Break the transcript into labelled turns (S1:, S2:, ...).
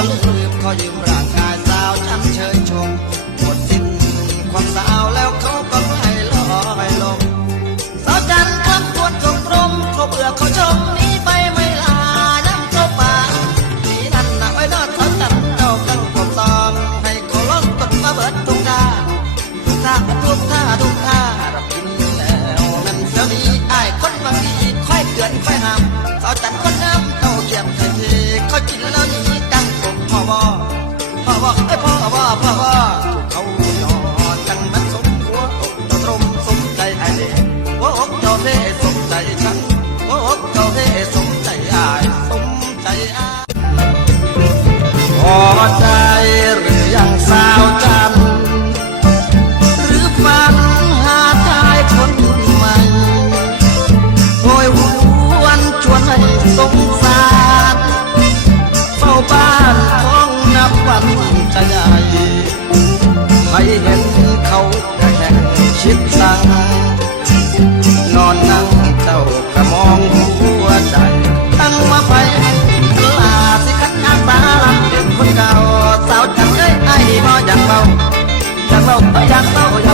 S1: คนอื่นเขายืมร่างกายสาวช่างเชิญชม ใจหรือยังสาวจันหรือฝันหาชายคนใหม่โหยหวนชวนให้สงสารเฝ้าบ้านท้องนับวันจะใไม่เห็นเขาแข่งชิดตัง เมาอยากเล่าอยากเล่า